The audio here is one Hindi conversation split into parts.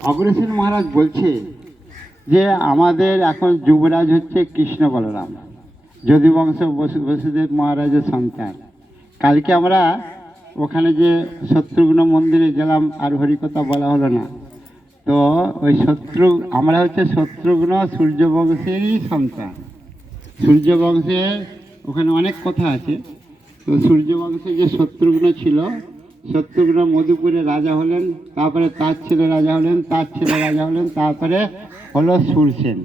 অগ্রসেন মহারাজ বলছে যে আমাদের এখন যুবরাজ হচ্ছে কৃষ্ণ বলরাম, যদুবংশ বসুদেব মহারাজের সন্তান। কালকে আমরা ওখানে যে শত্রুঘ্ন মন্দিরে গেলাম, আর হরিকথা বলা হলো না। তো ওই আমরা হচ্ছে শত্রুঘ্ন সূর্যবংশেরই সন্তান। সূর্যবংশের ওখানে অনেক কথা আছে। তো সূর্যবংশে যে শত্রুঘ্ন ছিল, শত্রুঘ্ন মধুপুরে রাজা হলেন, তারপরে তার ছেলে রাজা হলেন, তার ছেলে রাজা হলেন, তারপরে হলো সুরসেন।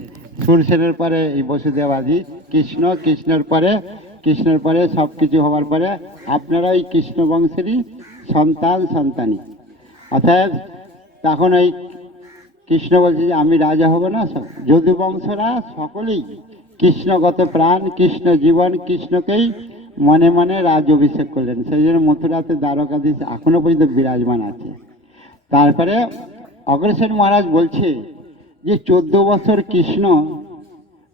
সুরসেনের পরে এই বসুদেব আদি কৃষ্ণ, কৃষ্ণের পরে সব কিছু হওয়ার পরে আপনারা এই কৃষ্ণ বংশেরই সন্তানই। অর্থাৎ তখন এই কৃষ্ণ বলছে যে আমি রাজা হব না, যদুবংশরা সকলেই কৃষ্ণগত প্রাণ, কৃষ্ণ জীবন, কৃষ্ণকেই মনে মনে রাজ অভিষেক করলেন। সেই জন্য মথুরাতে দ্বারকাধীশ এখনো পর্যন্ত বিরাজমান আছে। তারপরে অগ্রসেন মহারাজ বলছে যে 14 বছর কৃষ্ণ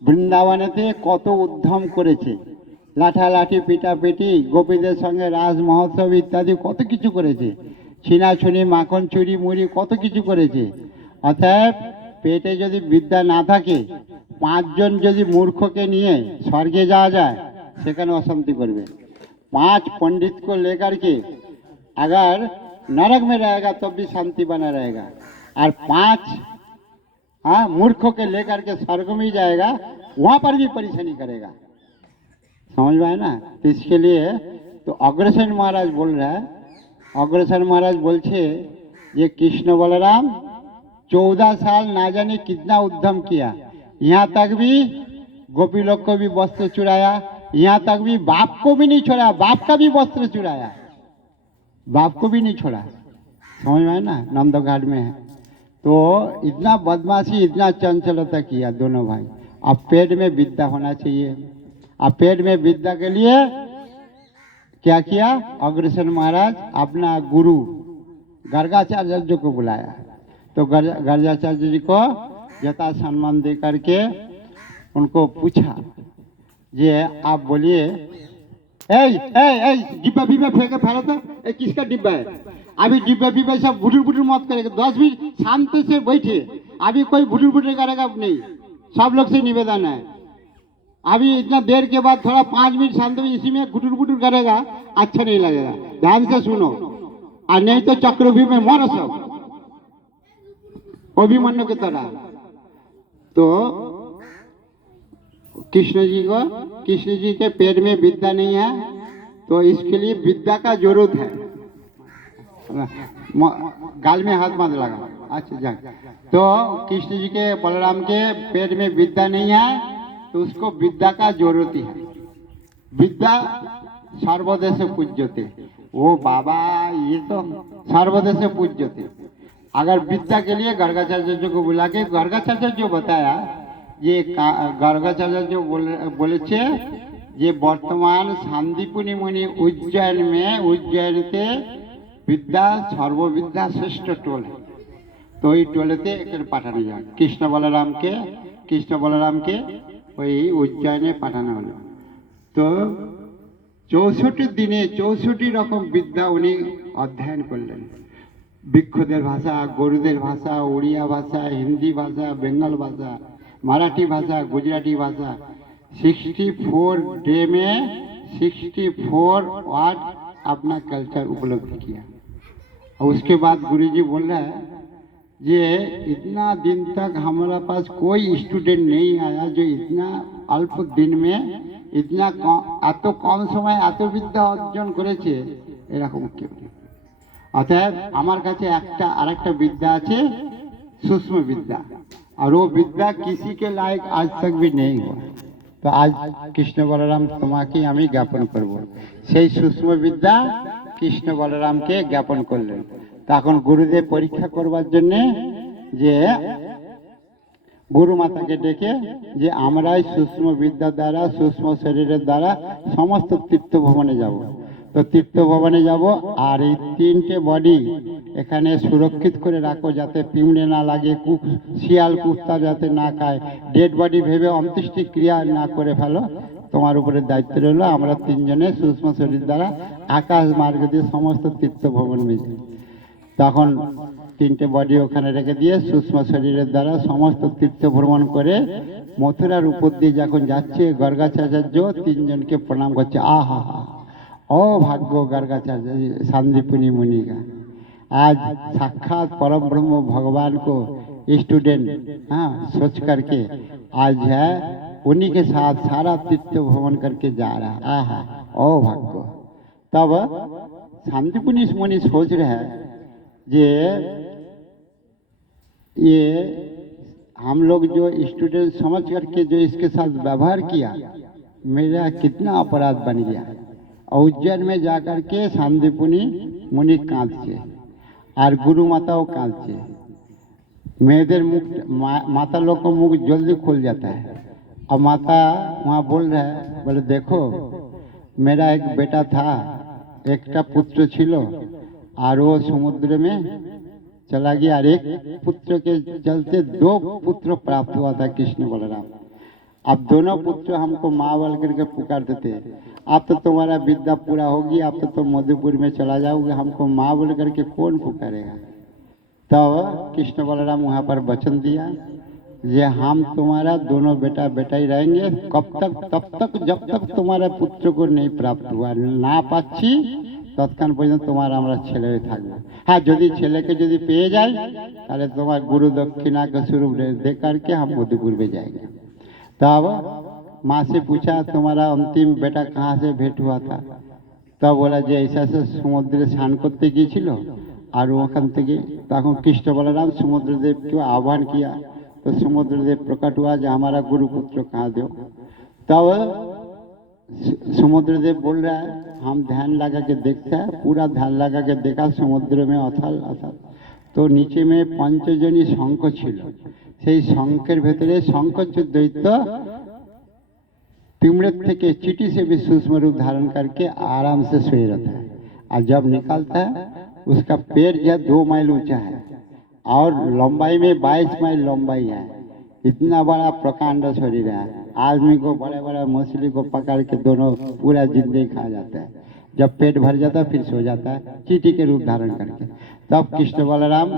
বৃন্দাবনেতে কত উদ্যম করেছে, লাঠালাঠি পিটাপিটি, গোপীদের সঙ্গে রাজ মহোৎসব ইত্যাদি কত কিছু করেছে, ছিনাছুনি, মাখন চুরি মুড়ি কত কিছু করেছে। অতএব পেটে যদি বিদ্যা না থাকে, 5 জন যদি মূর্খকে নিয়ে স্বর্গে যাওয়া যায়, সেখানে অশান্তি করবে। 5 पंडित को लेकर के अगर नरक में रहेगा तब भी शांति बना रहेगा, और 5 मूर्खों के लेकर के स्वर्ग में जाएगा, वहां पर भी परेशानी करेगा। समझ में आए ना। तो इसके लिए तो अग्रसेन महाराज बोल रहा है, अग्रसेन महाराज बोलছে ये कृष्ण बलराम 14 साल ना जाने कितना उद्यम किया, यहाँ तक भी गोपी लोग को भी वस्त्र चुराया, यहाँ तक भी बाप को भी नहीं छोड़ा, बाप का भी वस्त्र चुराया, बाप को भी नहीं छोड़ा। समझ में आए ना। नंदघाट में है। तो इतना बदमाशी, इतना चंचलता किया दोनों भाई। अब पेट में विद्या होना चाहिए। अब पेट में विद्या के लिए क्या किया, अग्रसेन महाराज अपना गुरु गर्गाचार्य जी को बुलाया। तो गर्गाचार्य जी को यथा सम्मान दे करके उनको पूछा, ये आप बोलिए, डिब्बा बिब्बा फेंके फेंको तो, किसका डिब्बा है? अभी डिब्बा बिब्बा सब बुटुर बुटुर मत करेगा, 10 मिनट शांति से बैठे। अभी कोई बुटुर बुटुर करेगा नहीं, सब लोग से निवेदन है। अभी इतना देर के बाद थोड़ा 5 मिनट शांति में इसी में गुटुर गुटुर करेगा, अच्छा नहीं लगेगा। ध्यान से सुनो, और नहीं तो चक्रव्यूह में मरो सब, अभिमन्यु की तरह। तो कृष्ण जी के पेट में विद्या नहीं है, तो इसके लिए विद्या का जरूरत है। गाल में हाथ मत लगा। अच्छा जा। तो कृष्ण जी के बलराम के पेट में विद्या नहीं है, तो उसको विद्या का जरूरत ही है। विद्या सर्वदेश पूज्यते, वो बाबा ये तो सर्वदेश पूज्यते। अगर विद्या के लिए गर्गाचार्य जी को बुला के, गर्गाचार्य जो बताया, ये गर्गाचार्य जो बोले ये वर्तमान शांतिपुनी मुनि उज्जैन में, उज्जैन के विद्या सर्वविद्या श्रेष्ठ टोल है। तो ये टोलेते एक पाठानो जाए कृष्ण बलराम के ওই উজ্জয়নে পাঠানো হলো। তো 64 দিনে 64 রকম বিদ্যা উনি অধ্যয়ন করলেন। বৃক্ষদের ভাষা, গরুদের ভাষা, উড়িয়া ভাষা, হিন্দি ভাষা, বেঙ্গল ভাষা, मराठी भाषा, गुजराती भाषा, 64 डे में 64 वर्ड अपना कल्चर उपलब्ध किया। और उसके बाद गुरुजी बोल रहा है ये इतना दिन तक हमारा पास कोई स्टूडेंट नहीं आया जो इतना अल्प दिन में इतना এত কম সময় এত বিদ্যা অর্জন করেছে, এরকম কেউ নেই। অতএব আমার কাছে আরেকটা বিদ্যা আছে, सूक्ष्म विद्या, और वो विद्या किसी के लायक आज तक भी नहीं हुआ। तो आज कृष्ण बलराम तुम्हारे हमें ज्ञापन करब, से सूक्ष्म विद्या कृष्ण बलराम के ज्ञापन करलें। तখন गुरुदेव परीक्षा करवार जन्य जे गुरु माता के डेके जे आमराई सूक्ष्म विद्या द्वारा, सूक्ष्म शरीर द्वारा समस्त तीर्थ भवने যাব। तो तीर्थ भवने যাব, और এই 3টে বডি এখানে সুরক্ষিত করে রাখো যাতে পিমড়ে না লাগে, শিয়াল কুত্তা যাতে না খায়, ডেড বডি ভেবে অন্ত্যেষ্টি ক্রিয়া না করে ফেলো। তোমার উপরে দায়িত্ব রইল। আমরা 3 জনে सूक्ष्म শরীর দ্বারা আকাশ মার্গ দিয়ে সমস্ত তীর্থ ভবন মিলে। তখন তিনটে বডি ওখানে রেখে দিয়ে सूक्ष्म শরীরের দ্বারা সমস্ত তীর্থ ভ্রমণ করে মথুরার উপর দিয়ে যখন যাচ্ছে गर्गाचार्य তিনজনকে प्रणाम করছে। आहा ओ भाग्य गर्गाचार्य सांदीपनी मुनि का आज साक्षात परम ब्रह्म भगवान को स्टूडेंट हाँ सोच करके आज है उन्हीं के साथ सारा तीर्थ भ्रमण करके जा रहा है। आहा ओ भाग्य। तब सांदीपनी मुनि सोच रहे हैं जे ये हम लोग जो स्टूडेंट समझ करके जो इसके साथ व्यवहार किया मेरा कितना अपराध बन गया। उज्जैन में जाकर के सांदीपनी मुनि कांदছে और गुरु माताओं कांदছে। मेয়েদের मुख माता लोग का मुख जल्दी खुल जाता है। अब माता वहाँ बोल रहा है, बोले देखो मेरा एक बेटा था, एक पुत्र छिलो और वो समुद्र में चला गया और एक पुत्र के चलते दो पुत्र प्राप्त हुआ था कृष्ण बलराम। अब दोनों पुत्र हमको माँ बोल करके पुकारते थे। अब तो तुम्हारा विद्या पूरा होगी, अब तो तुम मधुपुर में चला जाओगे, हमको माँ बोल करके कौन पुकारेगा। तब कृष्ण बलराम वहाँ पर वचन दिया ये हम तुम्हारा दोनों बेटा बेटा ही रहेंगे। कब तक? तब तक जब तक तुम्हारे पुत्र को नहीं प्राप्त हुआ ना पाচ্ছি তৎক্ষণ পর্যন্ত তোমার আমরা ছেলে হয়ে থাকবো। হ্যাঁ যদি ছেলেকে যদি পেয়ে যাই তাহলে তোমার गुरु दक्षिणा का स्वरूप दे करके हम मधुपुर में जाएंगे। तब माँ से पूछा तुम्हारा अंतिम बेटा कहाँ से भेंट हुआ था। तब बोला যে ऐसा ऐसा समुद्रे स्नान करते গিয়েছিল और ওখান থেকে তখন कृष्ण बलराम समुद्रदेव को आह्वान किया तो समुद्रदेव प्रकट हुआ जो हमारा गुरुपुत्र कहाँ दो। तब समुद्रदेव बोल रहा है हम ध्यान लगा के देखते हैं, पूरा ध्यान लगा के देखा समुद्र में अथल अथल तो नीचे में पंचजनी शंख छिलो। সেই শঙ্খের ভেতরে শঙ্খচূড় দৈত্য पिमड़े থেকে चींटी से भी सूक्ष्म रूप धारण करके आराम से सोए रहता है और जब निकलता है उसका पेट जो 2 माइल ऊंचा है और लंबाई में 22 माइल लंबाई है। इतना बड़ा प्रकांड शरीर है। आदमी को बड़े बड़े मछली को पकड़ के दोनों पूरा जिंदगी खा जाता है। जब पेट भर जाता है फिर सो जाता है चींटी के रूप धारण करके। तब कृष्ण बलराम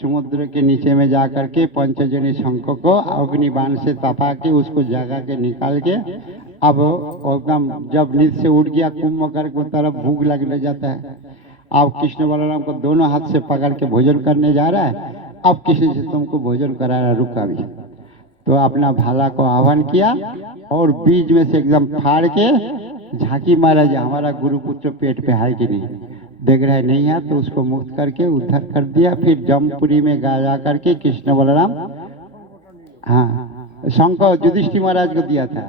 समुद्र के नीचे में जा करके पंचजनी शंख को अग्निबाण से तपा के उसको जगा के निकाल के अब एकदम जब नींद से उठ गया कुंभ करके तरफ भूख लगने जाता है। अब कृष्ण बलराम को दोनों हाथ से पकड़ के भोजन करने जा रहा है। अब किसी से तुमको भोजन करा रहा रुका भी तो अपना भाला को आह्वान किया और बीच में से एकदम फाड़ के झांकी मारा जो हमारा गुरुपुत्र पेट पे है कि नहीं, देख रहा है नहीं है तो उसको मुक्त करके उद्धार कर दिया। फिर जमपुरी में जा करके कृष्ण बलराम हाँ शंख युधिष्ठिर महाराज को दिया था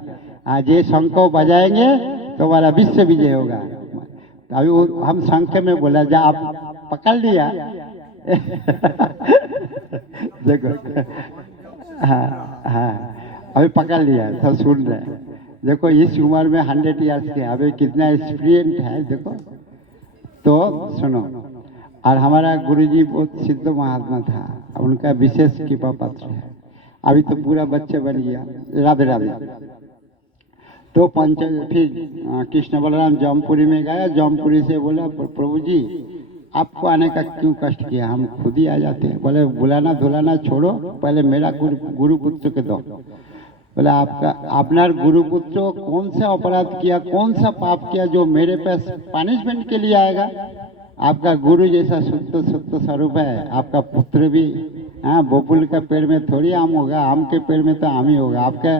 आज ये शंख बजाएंगे तो हमारा विश्व विजय होगा। अभी हम शंख में बोला जा आप पकड़ लिया देखो हाँ हाँ अभी पकड़ लिया सब सुन रहे हैं। देखो इस उम्र में 100 ईयर्स के अभी कितना एक्सपीरियंस है देखो। तो सुनो और हमारा गुरुजी बहुत सिद्ध महात्मा था, उनका विशेष कृपा पात्र है। अभी तो पूरा बच्चा बन गया। राधे राधे। तो फिर कृष्ण बलराम जमपुरी में गया। जमपुरी से बोला प्रभु जी आपको आने का क्यों कष्ट किया, हम खुद ही आ जाते हैं। बोले बुलाना धुलाना छोड़ो, पहले मेरा गुरुपुत्र के दो। बोले आपका अपना गुरुपुत्र कौन सा अपराध किया, कौन सा पाप किया जो मेरे पास पनिशमेंट के लिए आएगा। आपका गुरु जैसा शुद्ध सत्य स्वरूप है, आपका पुत्र भी हाँ बबुल का पेड़ में थोड़ी आम होगा, आम के पेड़ में तो आम ही होगा। आपका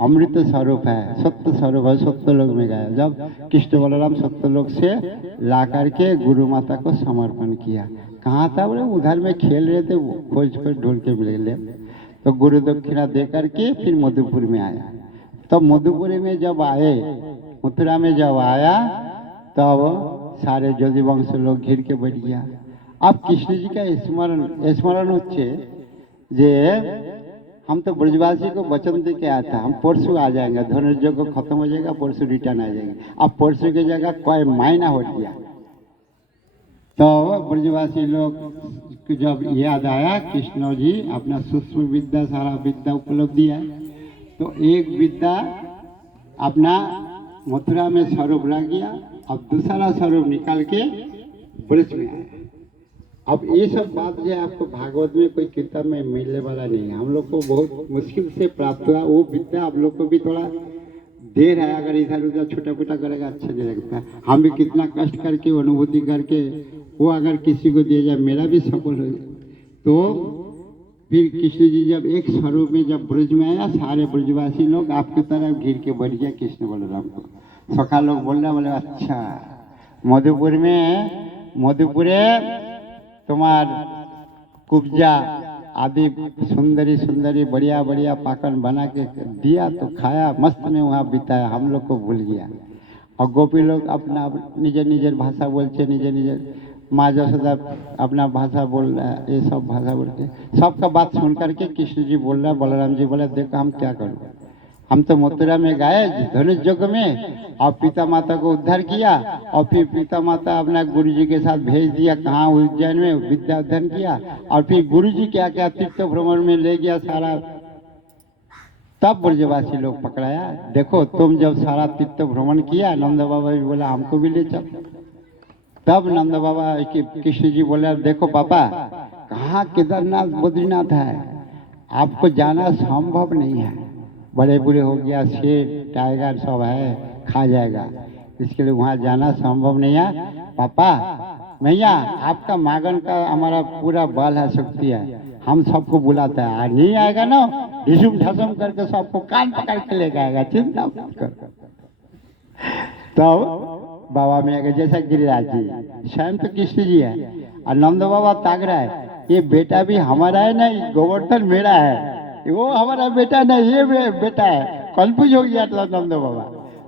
अमृत स्वरूप है, सत्य स्वरूप है। सत्य लोग में गया जब कृष्ण बलराम सत्य लोग से ला करके गुरु माता को समर्पण किया। कहाँ था बोले उधर में खेल रहे थे, खोज खोज ढूंढ के मिले तो गुरु दक्षिणा दे करके फिर मधुपुर में आया। तो मधुपुरी में जब आए मथुरा में जब आया तब सारे जोधी वंश लोग घिर के बैठ गया। अब कृष्ण जी का स्मरण होच्छे जे हम तो ब्रजवासी को वचन दे के आया था हम परसों आ जाएंगे, धनुर्यज्ञ को खत्म हो जाएगा परसों रिटर्न आ जाएंगे। अब परसों की जगह कोई महीना हो गया। तो ब्रजवासी लोग जब याद आया कृष्ण जी अपना सूक्ष्म विद्या सारा विद्या उपलब्धि है तो एक विद्या अपना मथुरा में स्वरूप रह गया। अब दूसरा स्वरूप निकाल के ब्रज में आया। अब ये सब बात जो है आपको भागवत में कोई किताब में मिलने वाला नहीं है। हम लोग को बहुत मुश्किल से प्राप्त हुआ वो विद्या। आप लोग को भी थोड़ा देर है, अगर इधर उधर छोटा मोटा करेगा अच्छा नहीं लगता। हम भी कितना कष्ट करके अनुभूति करके वो अगर किसी को दिया जाए, मेरा भी सफल हो जाए। तो फिर कृष्ण जी जब एक स्वरूप में जब ब्रज में आया, सारे ब्रजवासी लोग आपकी तरफ घिर के बढ़ गया कृष्ण बलराम को। सखा लोग बोल रहे, बोले अच्छा मधुपुर में मधुपुरे तुम्हार कुब्जा आदि सुंदरी सुंदरी बढ़िया बढ़िया पाकन बना के दिया तो खाया, मस्त में वहाँ बिताया, हम लोग को भूल गया। और गोपी लोग अपना निजे निजे भाषा बोलते, निजे निजे माँ जसोदा अपना भाषा बोल रहा है, ये सब भाषा बोलते। सबका बात सुन करके कृष्ण जी बोल रहा है, बलराम जी बोले देखो हम क्या करूँ, हम तो मथुरा में गए धनुष युद्ध में और पिता माता को उद्धार किया, और फिर पिता माता अपना गुरु जी के साथ भेज दिया कहाँ उज्जैन में विद्या अध्ययन किया, और फिर गुरु जी क्या क्या तीर्थ भ्रमण में ले गया सारा। तब ब्रजवासी लोग पकड़ाया, देखो तुम जब सारा तीर्थ भ्रमण किया, नंद बाबा भी बोला हमको भी ले चल। तब नंद बाबा कृष्ण जी बोले देखो पापा, कहाँ केदारनाथ बद्रीनाथ है, आपको जाना संभव नहीं है, बड़े बूढ़े हो गया, शेर टाइगर सब है, खा जाएगा, इसके लिए वहाँ जाना संभव नहीं है। पापा भैया आपका मागन का हमारा पूरा बल है, शक्ति है, हम सबको बुलाता है, नहीं आएगा ना ढिसुम ढसम करके सबको कान पकड़ के ले जाएगा, चिंता मत कर। तो बाबा में आगे जैसा गिरिराज जी स्वयं तो कृष्ण जी है, और नंद बाबा ताक रहा है ये बेटा भी हमारा है नहीं, गोवर्धन मेरा है, वो हमारा बेटा नहीं ये बेटा है, कंफ्यूज हो गया था नंद बाबा।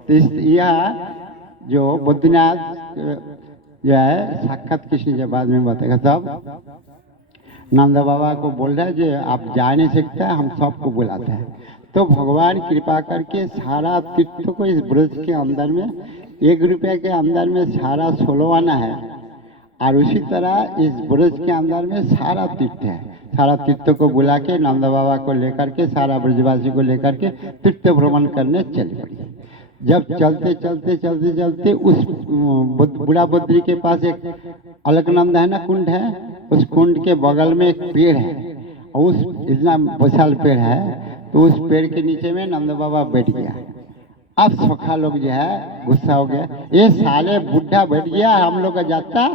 तो यह जो बद्रीनाथ जो है साक्षात कृष्ण जी बाद में बताएगा। तब नंद बाबा को बोल रहा है जो आप जा नहीं सकते, हम सबको बुलाते हैं। तो भगवान कृपा करके सारा तीर्थ को इस ब्रज के अंदर में 1 रुपये के अंदर में सारा सोलवाना है, और उसी तरह इस ब्रज के अंदर में सारा तीर्थ है। सारा तीर्थ को बुला के नंद बाबा को लेकर के सारा ब्रजवासी को लेकर के तीर्थ भ्रमण करने चले पड़े। जब चलते चलते चलते चलते उस बुढ़ा बद्री के पास एक अलकनंद है ना, कुंड है, उस कुंड के बगल में एक पेड़ है, और उस इतना विशाल पेड़ है, तो उस पेड़ के नीचे में नंद बाबा बैठ गया। अब सखा लोग जो है गुस्सा हो गया, ये साले बुढ़ा बैठ गया, हम लोग का यात्रा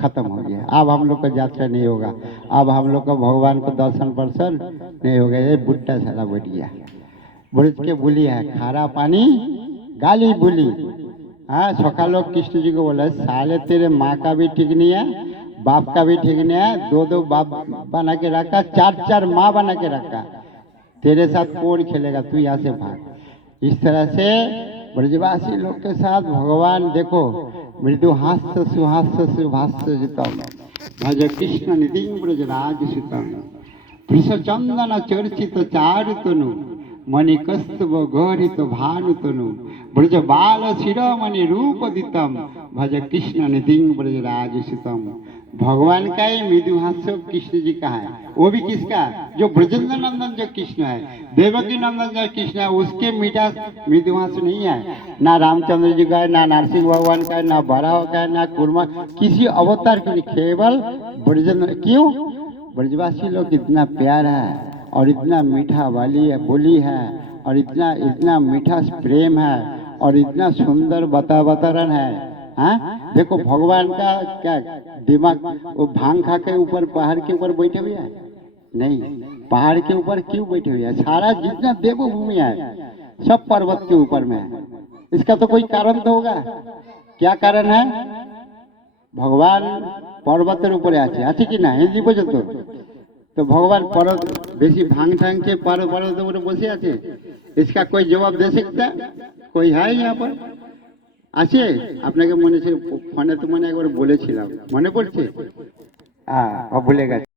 खत्म हो गया, अब हम लोग का यात्रा नहीं होगा, अब हम लोग का भगवान को दर्शन पर्शन नहीं होगा, ये बुढ़ा साला बैठ गया। ब्रज के बोली है खारा पानी गाली बोली। हाँ सखा लोग कृष्ण जी को बोला साले तेरे माँ का भी ठीक नहीं है, बाप का भी ठीक नहीं है, 2 बाप बना के रखा, 4 माँ बना के रखा, तेरे साथ कौन खेलेगा, तू यहाँ से भाग। इस तरह से ब्रजवासी लोग के साथ भगवान देखो मृदु हास्य सुहास्य सुभाष्य जितम भज कृष्ण निधि ब्रजराज सुतम वृषचंदन चर्चित चारुतनु मणिकस्तव गौरित भानुतनु ब्रज बाल शिरोमणि रूप दितम भज कृष्ण निधि ब्रजराज सुतम। भगवान का ही मृदु हास्य कृष्ण जी का है, वो भी किसका, जो ब्रजेंद्र नंदन जो कृष्ण है, देवकी नंदन जो कृष्ण है, उसके मीठा मृदु हास्य नहीं है। ना रामचंद्र जी का है, ना नरसिंह भगवान का है, ना बराह का है, ना कुर्मा, किसी अवतार के लिए केवल ब्रजेंद्र। क्यों? ब्रजवासी लोग इतना प्यार है और इतना मीठा वाली है बोली है, और इतना इतना मीठा प्रेम है, और इतना सुंदर वातावरण है। हाँ देखो भगवान का क्या दिमाग, वो भांग खा के ऊपर पहाड़ के ऊपर बैठे हुए हैं? नहीं, पहाड़ के ऊपर क्यों बैठे हुए हैं? सारा जितना देवभूमि है सब पर्वत के ऊपर में है, इसका तो कोई कारण तो होगा। क्या कारण है? भगवान पर्वतेर ऊपर আছে কি না এই জীব জন্তু, तो भगवान पर्वत बेसी भांग ठांग के पर्वत ऊपर बसे আছে, इसका कोई जवाब दे सकता कोई है यहाँ पर? আছে আপনাকে মনে ছিল ফোনে তো মনে একবার বলেছিলাম, মনে পড়ছে? ভুলে গেছে।